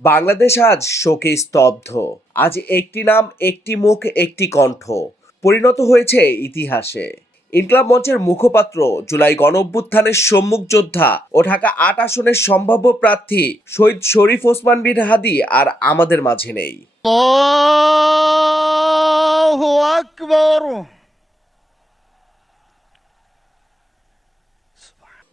বাংলাদেশ আজ শোকে স্তব্ধ। আজ একটি নাম, একটি মুখ, একটি কণ্ঠ। পরিণত হয়েছে ইতিহাসে। ইনকলাব মঞ্চের মুখপাত্র, জুলাই গণঅভ্যুত্থানের সম্মুখ যোদ্ধা ও ঢাকা আট আসনের সম্ভাব্য প্রার্থী শহীদ শরীফ ওসমান বিন হাদি আর আমাদের মাঝে নেই। আকবর।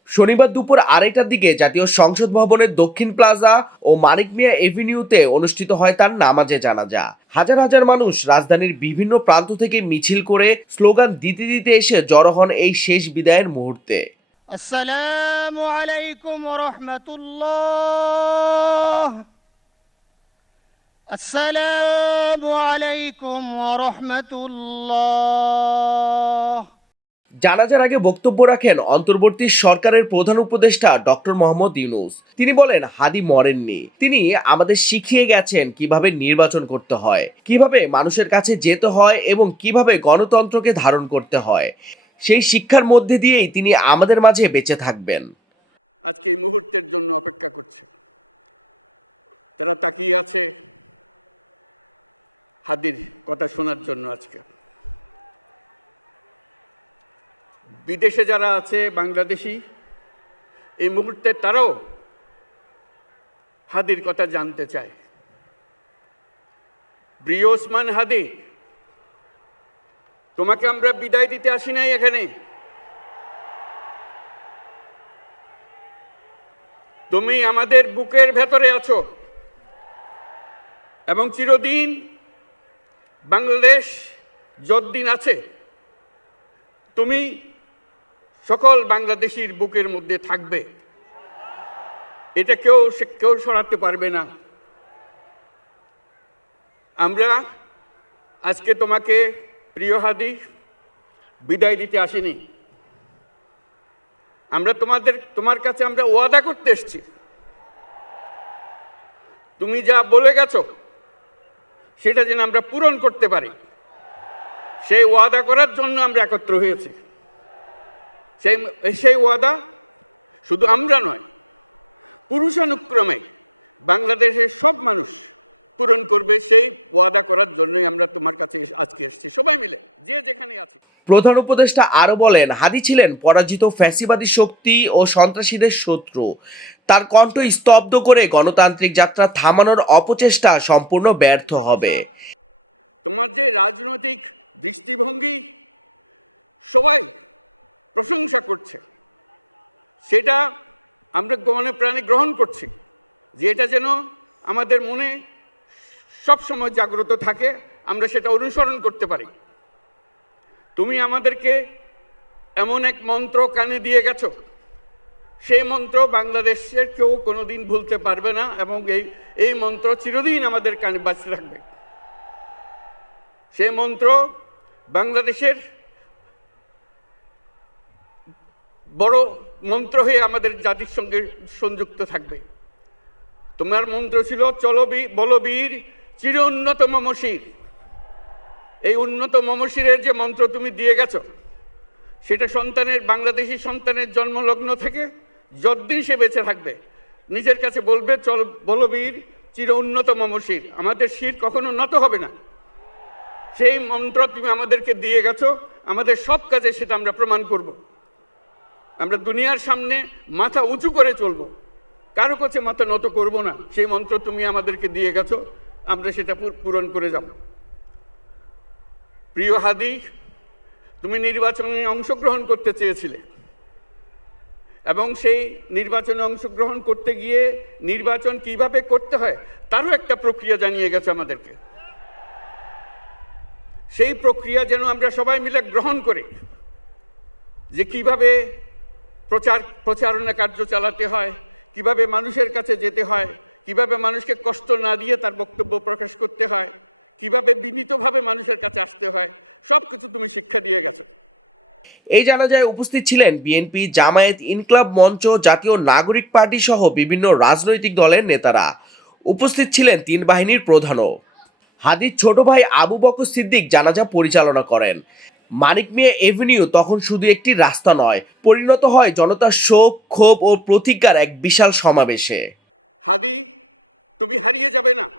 শনিবার দুপুর আড়াইটার দিকে জাতীয় সংসদ ভবনের দক্ষিণ প্লাজা ও মানিক মিয়া এভিনিউতে অনুষ্ঠিত হয় তার নামাজে জানাজা। হাজার হাজার মানুষ রাজধানীর বিভিন্ন প্রান্ত থেকে মিছিল করে স্লোগান দিতে দিতে এসে জড়ো হন এই শেষ বিদায়ের মুহূর্তে। আসসালামু আলাইকুম রহমতুল্লাহ। আসসালামু জানাজার আগে বক্তব্য রাখেন অন্তর্বর্তী সরকারের প্রধান উপদেষ্টা ডক্টর মোহাম্মদ ইউনুস। তিনি বলেন, হাদি মরেননি। তিনি আমাদের শিখিয়ে গেছেন কীভাবে নির্বাচন করতে হয়, কীভাবে মানুষের কাছে যেতে হয় এবং কীভাবে গণতন্ত্রকে ধারণ করতে হয়। সেই শিক্ষার মধ্যে দিয়েই তিনি আমাদের মাঝে বেঁচে থাকবেন। আজকে এই মুহূর্তের জন্য অপেক্ষা করছে। তারা তাকিয়ে আছে হাদির কথা শোনার জন্য আজকে। বিদেশে যারা আছে, বাংলাদেশি, এই মুহূর্তে তারাও হাদির কথা জানতে চায়। প্রিয় ওসমান হাদি, তোমাকে আমরা বিদায় দিতে আসি নাই এখানে। তুমি আমাদের বুকের ভেতরে আছো এবং চিরদিন বাংলাদেশ যতদিন আছে, তুমি সকল বাংলাদেশির বুকের মধ্যে থাকবে। এটা কেউ কেউ সরাতে পারবে না। আমরা আজকে তোমাকে প্রিয় হাদি বিদায় দিতে আসিনি। আমরা তোমাদের, তোমার কাছে আমরা ওয়াদা করতে এসেছি। তুমি যা বলে গেছো, সেটা যেন আমরা পূরণ করতে পারি। সেই ওয়াদা করার জন্য আমরা একত্র হয়েছি। সেই সেই ওয়াদা শুধু আমরা নয় পুরুষানুক্রমে বাংলাদেশের সব মানুষ পূরণ করবে সেই ওয়াদা করার জন্যই আমরা তোমার কাছে আজকে এসেছি। সবাই মিলে যে যেখানে আছি। প্রধান উপদেষ্টা আরও বলেন হাদি ছিলেন পরাজিত ফ্যাসিবাদী শক্তি ও সন্ত্রাসীদের শত্রু। তার কণ্ঠ স্তব্ধ করে গণতান্ত্রিক যাত্রা থামানোর অপচেষ্টা সম্পূর্ণ ব্যর্থ হবে। তোমার যে রাজনৈতিক দৃষ্টিভঙ্গি সবাই প্রশংসা করছে। সেটা আমরা মনে প্রাণে গ্রহণ করছি যে এটা যেন আমাদের মনে সব সময় জাগ্রত থাকে, আমরা সেটা অনুসরণ করতে পারি। তুমি আমাদেরকে এমন এক মন্ত্র কানে দিয়ে গেছো। সেই মন্ত্র বাংলাদেশের কেউ কোনোদিন ভুলতে পারবে না এবং এই এই মন্ত্র চিরদিন আমাদের কানে বাঁচতে থাকবে। সে মন্ত্র বাংলাদেশের বড় মন্ত্র হয়ে আমাদের জাতির সঙ্গে সংযুক্ত থাকবে। তোমার মন্ত্র ছিল, চলো বি- বলো বীর, চির উন্নত মমশির এই উন্নত মমশিরের যে মন্ত্র তুমি দিয়ে গেছো, সেটা সন্তানের, বাংলাদেশি সন্তানের জন্মলগ্ন থেকে যতদিন সে বেঁচে থাকবে, নিজের কাছে বলবে, চল, বলো বীর, চির উন্নত মমশির আমাদের শির কখনো নত হবে না। সেই মন্ত্র তুমি আমাদেরকে দিয়ে গেছো, আমাদের সব কাজে সেটা আমরা প্রমাণ করব। আমরা দুনিয়ার সামনে মাথা উঁচু করে চলবো। কারও কাছে মাথা নত করব না। সেই মন্ত্র তুমি আমাদেরকে দিয়ে গেছো, আমরা সেটা পূর- পূরণ করে যাব। প্রিয় হাদি, তুমি নির্বাচনে অংশগ্রহণ করতে চেয়েছিলে। এবং সেই নির্বাচনে অংশগ্রহণ করতে গিয়ে নির্বাচন কীভাবে করতে হয়, তারও একটা প্রক্রিয়া জানিয়ে গেছে আমাদেরকে। সেই প্রক্রিয়া যেন আমরা সবাই মিলে গ্রহণ করি, যে কীভাবে প্রচার, প্রচারণা কার্য চালাতে হয়। কীভাবে মানুষের কাছে যেতে হয়, কীভাবে মানুষকে কষ্ট না দিয়ে তার বক্তব্য প্রকাশ করতে হয়, কীভাবে বিনীতভাবে মানুষের কাছে আসতে হয় সব কিছু তুমি শিক্ষা দিয়ে গেছো। এই জানাজায় উপস্থিত ছিলেন বিএনপি, জামায়াত, ইনকলাব মঞ্চ, জাতীয় নাগরিক পার্টি সহ বিভিন্ন রাজনৈতিক দলের নেতারা। উপস্থিত ছিলেন তিন বাহিনীর প্রধানও। হাদির ছোট ভাই আবু বকর সিদ্দিক জানাজা পরিচালনা করেন। মানিক মিয়া এভিনিউ তখন শুধু একটি রাস্তা নয়, পরিণত হয় জনতার শোক, ক্ষোভ ও প্রতিজ্ঞার এক বিশাল সমাবেশে। হাদি, তুমি হারিয়ে যাবে না।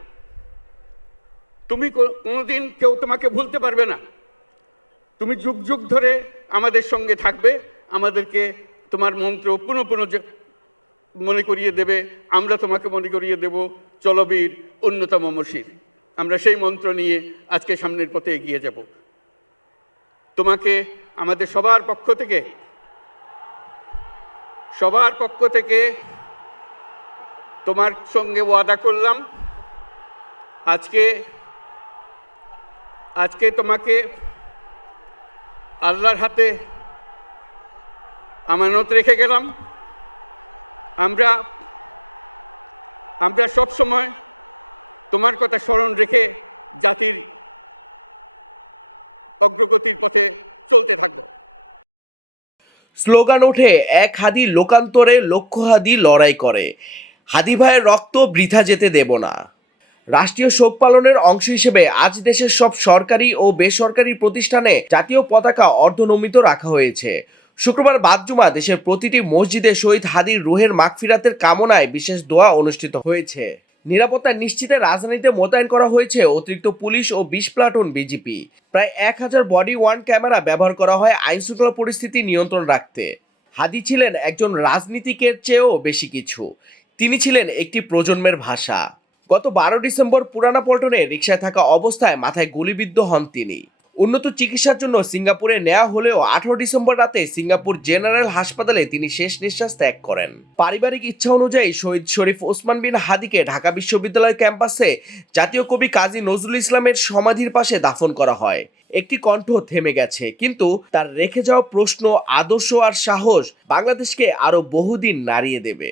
তুমি কোনোদিন কেউ তোমাকে ভুলতে পারবে না। তুমি যুগ যুগ ধরে আমাদের সঙ্গে থাকবে, আমাদেরকে তোমার মন্ত্র পুনঃ পুনঃ মনে করিয়ে দেবে, আমরা তোমাকে মনে করিয়ে দেব চলবীর অন্যতম মসির আমরা সেই মন্ত্র নিয়ে আজকে সামনের পথে এগিয়ে যাব। তোমাকে আমাদের সবার পক্ষ থেকে, সবার পক্ষ থেকে তোমার সঙ্গে ওয়াদা করলাম। আজকে আজকে তোমাকে আল্লাহর হাতে আমানত রেখে গেলাম। আমরা আমরা সব সময় তোমার কথা স্মরণ রেখে জাতির অগ্রগতির পথে চলতে থাকব। স্লোগান ওঠে, এক হাদি লোকান্তরে লক্ষ হাদি লড়াই করে। হাদি ভাইয়ের রক্ত বৃথা যেতে দেব না। রাষ্ট্রীয় শোক পালনের অংশ হিসেবে আজ দেশের সব সরকারি ও বেসরকারি প্রতিষ্ঠানে জাতীয় পতাকা অর্ধনমিত রাখা হয়েছে। শুক্রবার বাদজুমা দেশের প্রতিটি মসজিদে শহীদ হাদির রুহের মাগফিরাতের কামনায় বিশেষ দোয়া অনুষ্ঠিত হয়েছে। নিরাপত্তা নিশ্চিতে রাজধানীতে মোতায়েন করা হয়েছে অতিরিক্ত পুলিশ ও বিশ প্লাটুন বিজিপি। প্রায় এক হাজার বডি ওয়ান ক্যামেরা ব্যবহার করা হয় আইন শৃঙ্খলা পরিস্থিতি নিয়ন্ত্রণ রাখতে। হাদি ছিলেন একজন রাজনীতিকের চেয়েও বেশি কিছু। তিনি ছিলেন একটি প্রজন্মের ভাষা। গত বারো ডিসেম্বর পুরানা পল্টনে রিকশায় থাকা অবস্থায় মাথায় গুলিবিদ্ধ হন তিনি। উন্নত চিকিৎসার জন্য সিঙ্গাপুরে নেওয়া হলেও আঠারো ডিসেম্বর রাতে সিঙ্গাপুর জেনারেল হাসপাতালে তিনি শেষ নিঃশ্বাস ত্যাগ করেন। পারিবারিক ইচ্ছা অনুযায়ী শহীদ শরীফ ওসমান বিন হাদিকে ঢাকা বিশ্ববিদ্যালয় ক্যাম্পাসে জাতীয় কবি কাজী নজরুল ইসলামের সমাধির পাশে দাফন করা হয়। একটি কণ্ঠ থেমে গেছে, কিন্তু তার রেখে যাওয়া প্রশ্ন, আদর্শ আর সাহস বাংলাদেশকে আরও বহুদিন নাড়িয়ে দেবে।